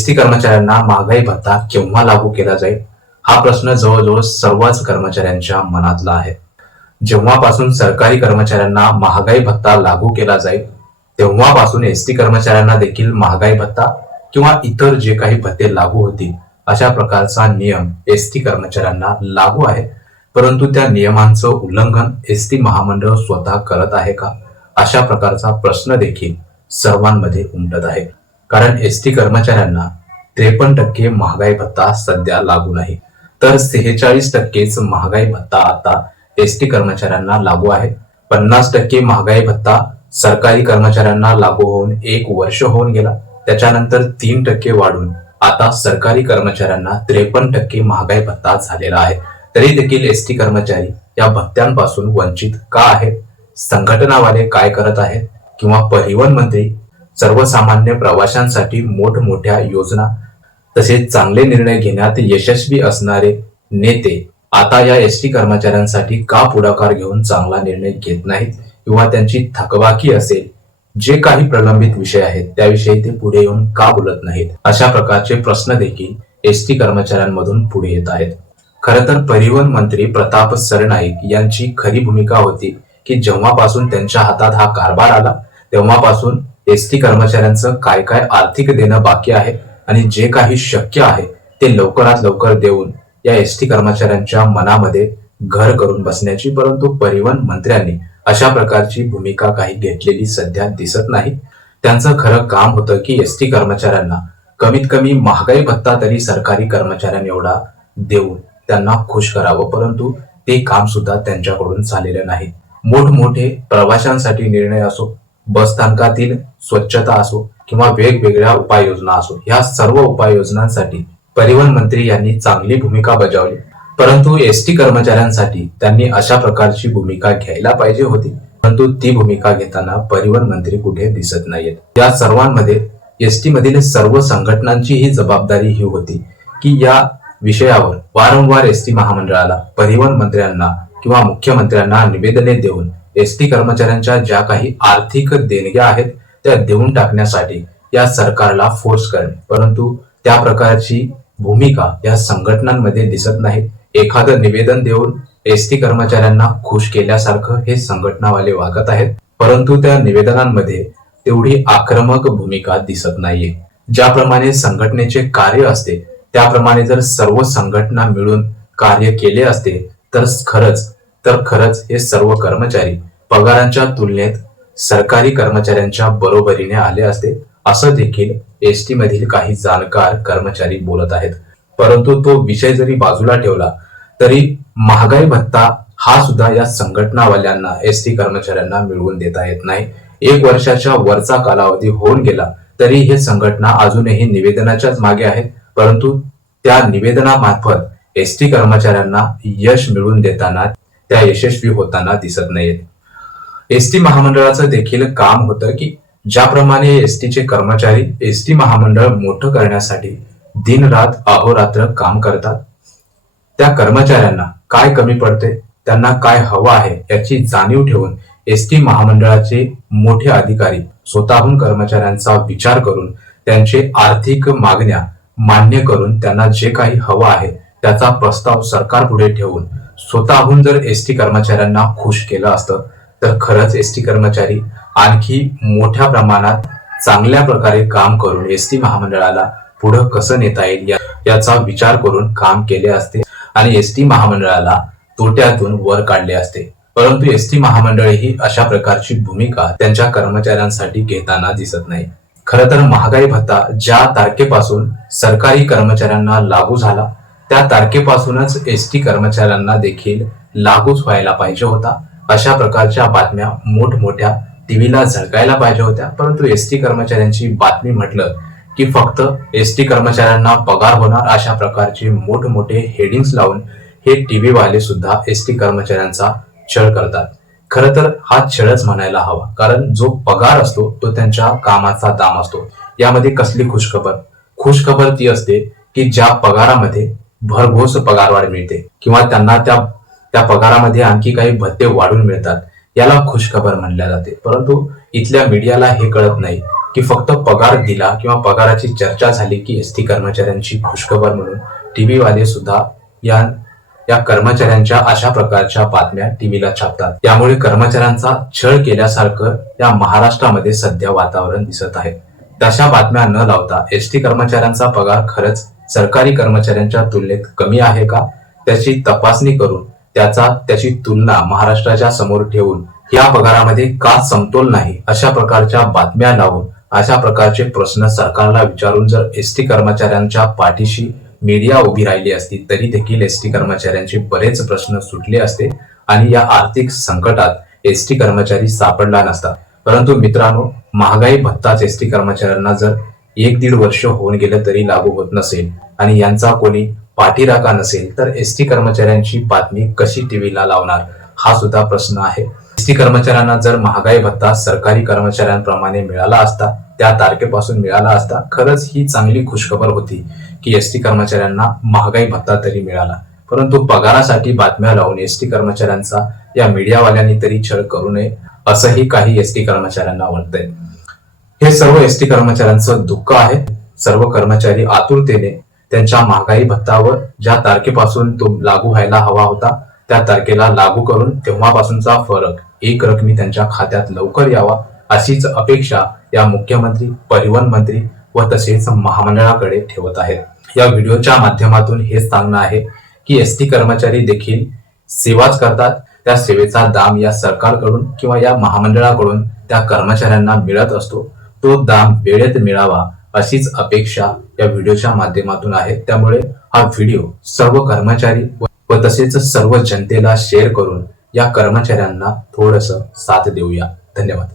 ST कर्मचाऱ्यांना महागाई भत्ता केव्हा लागू केला जाईल? हा प्रश्न जवळजवळ सर्वच कर्मचाऱ्यांच्या मनातला आहे. जेव्हापासून सरकारी कर्मचाऱ्यांना महागाई भत्ता लागू केला जाईल, तेव्हापासून एसटी कर्मचाऱ्यांना देखील महागाई भत्ता किंवा इतर जे काही भत्ते लागू होतील अशा प्रकारचा नियम एसटी कर्मचाऱ्यांना लागू आहे. परंतु त्या नियमांचं उल्लंघन एसटी महामंडळ स्वतः करत आहे का? अशा प्रकारचा प्रश्न देखील सर्वांमध्ये उमटत आहे. कारण एसटी कर्मचाऱ्यांना 53% महागाई भत्ता सध्या लागू नाही, तर 46%च महागाई भत्ता आता एसटी कर्मचाऱ्यांना लागू आहे. 50% महागाई भत्ता सरकारी कर्मचाऱ्यांना लागू होऊन 1 वर्ष होऊन गेला. त्याच्यानंतर 3% वाढून आता सरकारी कर्मचाऱ्यांना 53% महागाई भत्ता झालेला आहे. तरी देखील एसटी कर्मचारी या भत्त्यांपासून वंचित का आहेत? संघटनावाले काय करत आहेत? किंवा परिवहन मंत्री सर्वसामान्य प्रवाशांसाठी मोठमोठ्या योजना तसेच चांगले निर्णय घेण्यात यशस्वी असणारे नेते आता या एसटी कर्मचाऱ्यांसाठी का पुढाकार घेऊन चांगला निर्णय घेत नाहीत? किंवा त्यांची थकबाकी असेल, जे काही प्रलंबित विषय आहेत त्याविषयी ते पुढे येऊन का बोलत नाहीत? अशा प्रकारचे प्रश्न देखील एसटी कर्मचाऱ्यांमधून पुढे येत आहेत. खरं तर परिवहन मंत्री प्रताप सरनाईक यांची खरी भूमिका होती की जेव्हापासून त्यांच्या हातात हा कारभार आला तेव्हापासून एसटी कर्मचाऱ्यांचं काय काय आर्थिक देणं बाकी आहे आणि जे काही शक्य आहे ते लवकरात लवकर देऊन या एसटी कर्मचाऱ्यांच्या मनामध्ये घर करून बसण्याची. परंतु परिवहन मंत्र्यांनी अशा प्रकारची भूमिका काही घेतलेली सध्या दिसत नाही. त्यांचं खरं काम होतं की एसटी कर्मचाऱ्यांना कमीत कमी महागाई भत्ता तरी सरकारी कर्मचाऱ्यांना एवढा देऊन त्यांना खुश करावं, परंतु ते काम सुद्धा त्यांच्याकडून झालेलं नाही. मोठमोठे प्रवाशांसाठी निर्णय असो, बस स्थानकातील स्वच्छता असो किंवा वेगवेगळ्या उपाययोजना असो, या सर्व उपाययोजनांसाठी परिवहन मंत्री यांनी चांगली भूमिका बजावली. परंतु एसटी कर्मचाऱ्यांसाठी त्यांनी अशा प्रकारची भूमिका घ्यायला पाहिजे होती, परंतु ती भूमिका घेताना परिवहन मंत्री कुठे दिसत नाहीयेत. या सर्वांमध्ये एसटी मधील सर्व संघटनांची ही जबाबदारी ही होती की या विषयावर वारंवार एसटी महामंडळाला, परिवहन मंत्र्यांना किंवा मुख्यमंत्र्यांना निवेदने देऊन एसटी कर्मचाऱ्यांच्या ज्या काही आर्थिक देणग्या आहेत त्या देऊन टाकण्यासाठी या सरकारला फोर्स करणे. परंतु त्या प्रकारची भूमिका या संघटनांमध्ये दिसत नाही. एखादं निवेदन देऊन एसटी कर्मचाऱ्यांना खुश केल्यासारखं हे संघटनावाले वागत आहेत, परंतु त्या निवेदनांमध्ये तेवढी आक्रमक भूमिका दिसत नाहीये. ज्याप्रमाणे संघटनेचे कार्य असते त्याप्रमाणे जर सर्व संघटना मिळून कार्य केले असते तर खरंच हे सर्व कर्मचारी पगारांच्या तुलनेत सरकारी कर्मचाऱ्यांच्या बरोबरीने आले असते, असं देखील एसटी मधील काही जाणकार कर्मचारी बोलत आहेत. परंतु तो विषय जरी बाजूला ठेवला तरी महागाई भत्ता हा सुद्धा या संघटनावाल्यांना एसटी कर्मचाऱ्यांना मिळवून देता येत नाही. 1 वर्षाच्या वरचा कालावधी होऊन गेला तरी हे संघटना अजूनही निवेदनाच्याच मागे आहेत, परंतु त्या निवेदनामार्फत एसटी कर्मचाऱ्यांना यश मिळवून देताना त्या यशस्वी होताना दिसत नाहीत. एसटी महामंडळाचं देखील काम होतं की ज्याप्रमाणे एसटीचे कर्मचारी एसटी महामंडळ मोठं करण्यासाठी दिन रात अहोरात्र काम करतात, त्या कर्मचाऱ्यांना काय कमी पडते, त्यांना काय हवं आहे याची जाणीव ठेवून एसटी महामंडळाचे मोठे अधिकारी स्वतःहून कर्मचाऱ्यांचा विचार करून त्यांचे आर्थिक मागण्या मान्य करून त्यांना जे काही हवं आहे त्याचा प्रस्ताव सरकार पुढे ठेवून स्वतःहून जर एसटी कर्मचाऱ्यांना खुश केलं असतं तर खरंच एसटी कर्मचारी आणखी मोठ्या प्रमाणात चांगल्या प्रकारे काम करून एसटी महामंडळाला पुढे कसं नेता येईल याचा विचार करून काम केले असते आणि एसटी महामंडळाला तोट्यातून वर काढले असते. परंतु एसटी महामंडळ ही अशा प्रकारची भूमिका त्यांच्या कर्मचाऱ्यांसाठी घेताना दिसत नाही. खरं तर महागाई भत्ता ज्या तारखेपासून सरकारी कर्मचाऱ्यांना लागू झाला त्या तारखेपासूनच एसटी कर्मचाऱ्यांना देखील लागूच व्हायला पाहिजे होता. अशा प्रकारच्या बातम्या मोठमोठ्या टीव्हीला झळकायला पाहिजे होत्या. परंतु एसटी कर्मचाऱ्यांची बातमी म्हटलं की फक्त एसटी कर्मचाऱ्यांना पगार होणार अशा प्रकारचे मोठमोठे हेडिंग्स लावून हे टीव्ही वाले सुद्धा एसटी कर्मचाऱ्यांचा छळ करतात. खरं तर हा छळच म्हणायला हवा, कारण जो पगार असतो तो त्यांच्या कामाचा दाम असतो. यामध्ये कसली खुशखबर ती असते की ज्या पगारामध्ये भरघोस पगारवाढ मिळते किंवा त्यांना त्या पगारामध्ये आणखी काही भत्ते वाढून मिळतात, याला खुशखबर म्हणल्या जाते. परंतु इथल्या मीडियाला हे कळत नाही की फक्त पगार दिला किंवा पगाराची चर्चा झाली की एसटी कर्मचाऱ्यांची खुशखबर म्हणून टीव्ही वाले सुद्धा या या कर्मचाऱ्यांच्या अशा प्रकारच्या बातम्या टीव्हीला छापतात. त्यामुळे कर्मचाऱ्यांचा छळ केल्यासारखं या महाराष्ट्रामध्ये सध्या वातावरण दिसत आहे. तशा बातम्या न लावता एसटी कर्मचाऱ्यांचा पगार खरंच सरकारी कर्मचाऱ्यांच्या तुलनेत कमी आहे का, त्याची तपासणी करून त्याची तुलना महाराष्ट्राच्या समोर ठेवून या पगारामध्ये का समतोल नाही अशा प्रकारच्या बातम्या लावून अशा प्रकारचे प्रश्न सरकारला विचारून जर एसटी कर्मचाऱ्यांच्या पाठीशी मीडिया उभी राहिली असती तरी देखील एसटी कर्मचाऱ्यांचे बरेच प्रश्न सुटले असते आणि या आर्थिक संकटात एसटी कर्मचारी सापडला नसता. परंतु मित्रांनो, महागाई भत्ताच एसटी कर्मचाऱ्यांना जर 1-1.5 वर्ष होऊन गेलं तरी लागू होत नसेल आणि यांचा कोणी पाठीराखा नसेल तर एसटी कर्मचाऱ्यांची बातमी कशी टीव्हीला लावणार हा सुद्धा प्रश्न आहे. एसटी कर्मचाऱ्यांना जर महागाई भत्ता सरकारी कर्मचाऱ्यांप्रमाणे मिळाला असता, त्या तारखेपासून मिळाला असता, खरंच ही चांगली खुशखबर होती की एसटी कर्मचाऱ्यांना महागाई भत्ता तरी मिळाला. परंतु पगारासाठी बातम्या लावून एसटी कर्मचाऱ्यांचा या मीडियावाल्यांनी तरी छळ करू नये असंही काही एसटी कर्मचाऱ्यांना वाटतंय. हे सर्व एसटी कर्मचाऱ्यांचं दुःख आहे. सर्व कर्मचारी आतुरतेने त्यांच्या महागाई भत्तावर ज्या तारखेपासून तो लागू व्हायला हवा होता त्या तारखेला लागू करून तेव्हापासूनचा फरक एक रकमी त्यांच्या खात्यात लवकर यावा अशीच अपेक्षा या मुख्यमंत्री, परिवहन मंत्री व तसेच महामंडळाकडे ठेवत आहेत. या व्हिडिओच्या माध्यमातून हेच सांगणं आहे की एसटी कर्मचारी देखील सेवाच करतात, त्या सेवेचा दाम या सरकारकडून किंवा या महामंडळाकडून त्या कर्मचाऱ्यांना मिळत असतो. तो दाम वेळेत मिळावा अशीच अपेक्षा या व्हिडिओच्या माध्यमातून आहे. त्यामुळे हा व्हिडिओ सर्व कर्मचारी व तसेच सर्व जनतेला शेअर करून या कर्मचाऱ्यांना थोडंसं साथ देऊया. धन्यवाद.